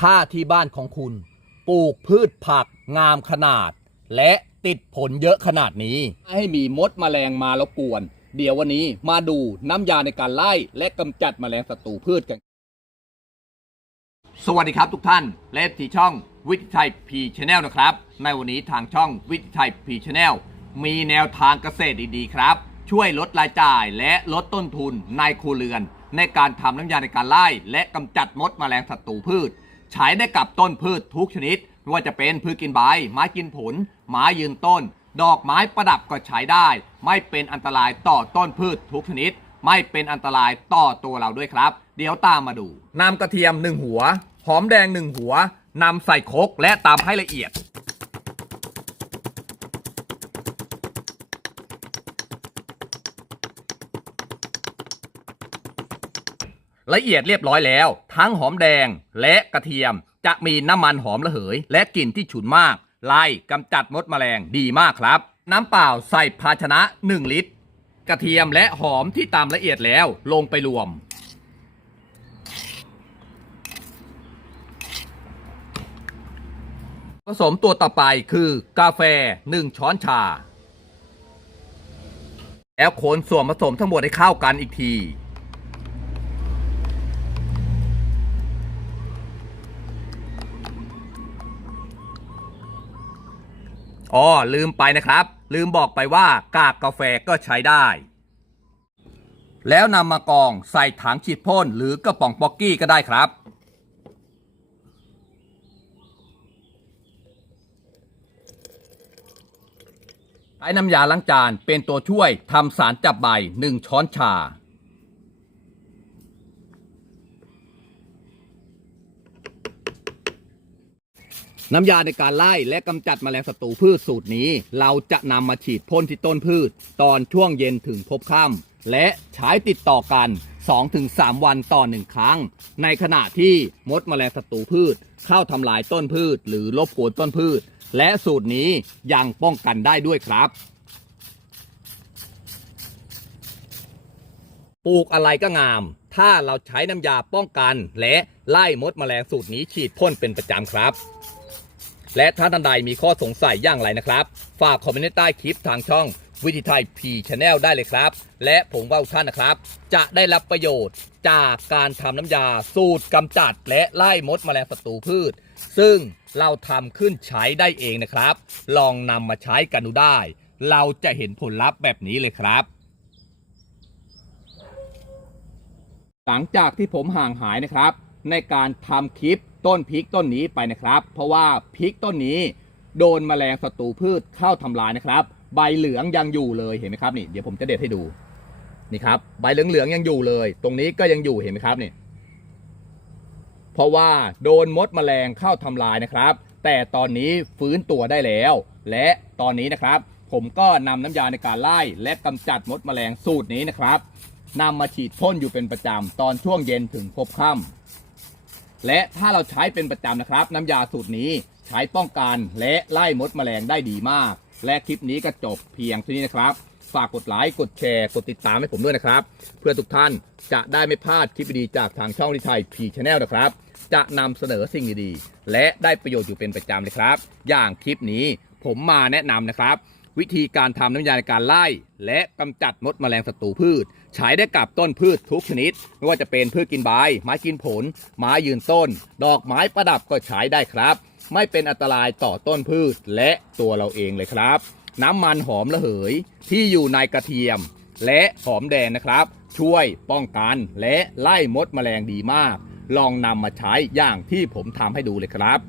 ถ้าที่บ้านของคุณปลูกพืชผักงามขนาด และติดผลเยอะขนาดนี้ ให้มีมดแมลงมารบกวน เดี๋ยววันนี้มาดูน้ำยาในการไล่และกำจัดแมลงศัตรูพืชกัน สวัสดีครับทุกท่านและที่ช่องวิทยไทยพีชแนลนะครับ ในวันนี้ทางช่องวิทยไทยพีชแนลมีแนวทางเกษตรดีๆครับ ช่วยลดรายจ่ายและลดต้นทุนในครัวเรือน ในการทำน้ำยาในการไล่และกำจัดมดแมลงศัตรูพืช ใช้ได้กับต้นพืชทุกชนิดไม่ว่าจะเป็นพืชกินใบ ไม้กินผล ไม้ยืนต้น ดอกไม้ประดับก็ใช้ได้ ไม่เป็นอันตรายต่อต้นพืชทุกชนิด ไม่เป็นอันตรายต่อตัวเราด้วยครับ เดี๋ยวตามมาดูนำกระเทียม 1 หัว หอมแดง 1 หัวนำใส่คกและตำให้ละเอียด ละเอียดเรียบร้อยแล้ว ทั้งหอมแดงและกระเทียม จะมีน้ำมันหอมระเหย และกลิ่นที่ฉุนมาก ไล่กำจัดมดแมลงดีมากครับ น้ำเปล่าใส่ภาชนะ 1 ลิตร กระเทียมและหอมที่ตามละเอียดแล้วลงไปรวม ผสมตัวต่อไปคือกาแฟ 1 ช้อนชา แล้วคนส่วนผสมทั้งหมดให้เข้ากันอีกที อ๋อลืมไปนะครับ ลืมบอกไปว่ากากกาแฟก็ใช้ได้ แล้วนำมากรองใส่ถังฉีดพ่นหรือกระป๋องป๊อกกี้ก็ได้ครับ ใช้น้ำยาล้างจานเป็นตัวช่วยทำสารจับใบ 1 ช้อนชา น้ำยาในการไล่และกำจัดแมลงศัตรูพืชสูตรนี้ เราจะนำมาฉีดพ่นที่ต้นพืช ตอนช่วงเย็นถึงพบค่ำและใช้ติดต่อกัน 2-3 วันต่อหนึ่งครั้ง ในขณะที่มดแมลงศัตรูพืช เข้าทำลายต้นพืช หรือรบกวนต้นพืช และสูตรนี้ยังป้องกันได้ด้วยครับปลูกอะไรก็งาม ถ้าเราใช้น้ำยาป้องกัน และไล่มดแมลงสูตรนี้ฉีดพ่นเป็นประจำครับ และถ้าท่านใดมีข้อสงสัยอย่างไรนะครับ ฝากคอมเมนต์ใต้คลิปทางช่องวิธีไทยพีชแนลได้เลยครับ และผมว่าท่านนะครับ จะได้รับประโยชน์จากการทำน้ำยาสูตรกำจัด และไล่มดแมลงศัตรูพืช ซึ่งเราทำขึ้นใช้ได้เองนะครับ ลองนำมาใช้กันดูได้ เราจะเห็นผลลัพธ์แบบนี้เลยครับ หลังจากที่ผมห่างหายนะครับ ในการทำคลิปต้นพริกต้นนี้ไปนะครับ เพราะว่าพริกต้นนี้ โดนแมลงศัตรูพืชเข้าทำลายนะครับ ใบเหลืองยังอยู่เลยเห็นไหมครับนี่เดี๋ยวผมจะเด็ดให้ดูนี่ครับใบเหลืองๆยังอยู่เลย ตรงนี้ก็ยังอยู่เห็นไหมครับนี่เพราะว่าโดนมดแมลงเข้าทำลายนะครับ แต่ตอนนี้ฟื้นตัวได้แล้ว และตอนนี้นะครับ ผมก็นำน้ำยาในการไล่และกำจัดมดแมลงสูตรนี้นะครับ นำมาฉีดพ่นอยู่เป็นประจำตอนช่วงเย็นถึงพบค่ำและถ้าเราใช้เป็นประจำนะครับ น้ำยาสูตรนี้ใช้ป้องกันและไล่มดแมลงได้ดีมาก และคลิปนี้ก็จบเพียงเท่านี้นะครับ ฝากกดไลค์กดแชร์กดติดตามให้ผมด้วยนะครับ เพื่อทุกท่านจะได้ไม่พลาดคลิปดีจากทางช่องดิไทยพีชแนลนะครับ จะนำเสนอสิ่งดีๆและได้ประโยชน์อยู่เป็นประจำเลยครับ อย่างคลิปนี้ผมมาแนะนำนะครับ วิธีการทำน้ำยาในการไล่ และกำจัดมดแมลงศัตรูพืช ใช้ได้กับต้นพืชทุกชนิด ไม่ว่าจะเป็นพืชกินใบ ไม้กินผล ไม้ยืนต้น ดอกไม้ประดับก็ใช้ได้ครับ ไม่เป็นอันตรายต่อต้นพืชและตัวเราเองเลยครับ น้ำมันหอมระเหยที่อยู่ในกระเทียม และหอมแดงนะครับ ช่วยป้องกันและไล่มดแมลงดีมาก ลองนำมาใช้อย่างที่ผมทำให้ดูเลยครับ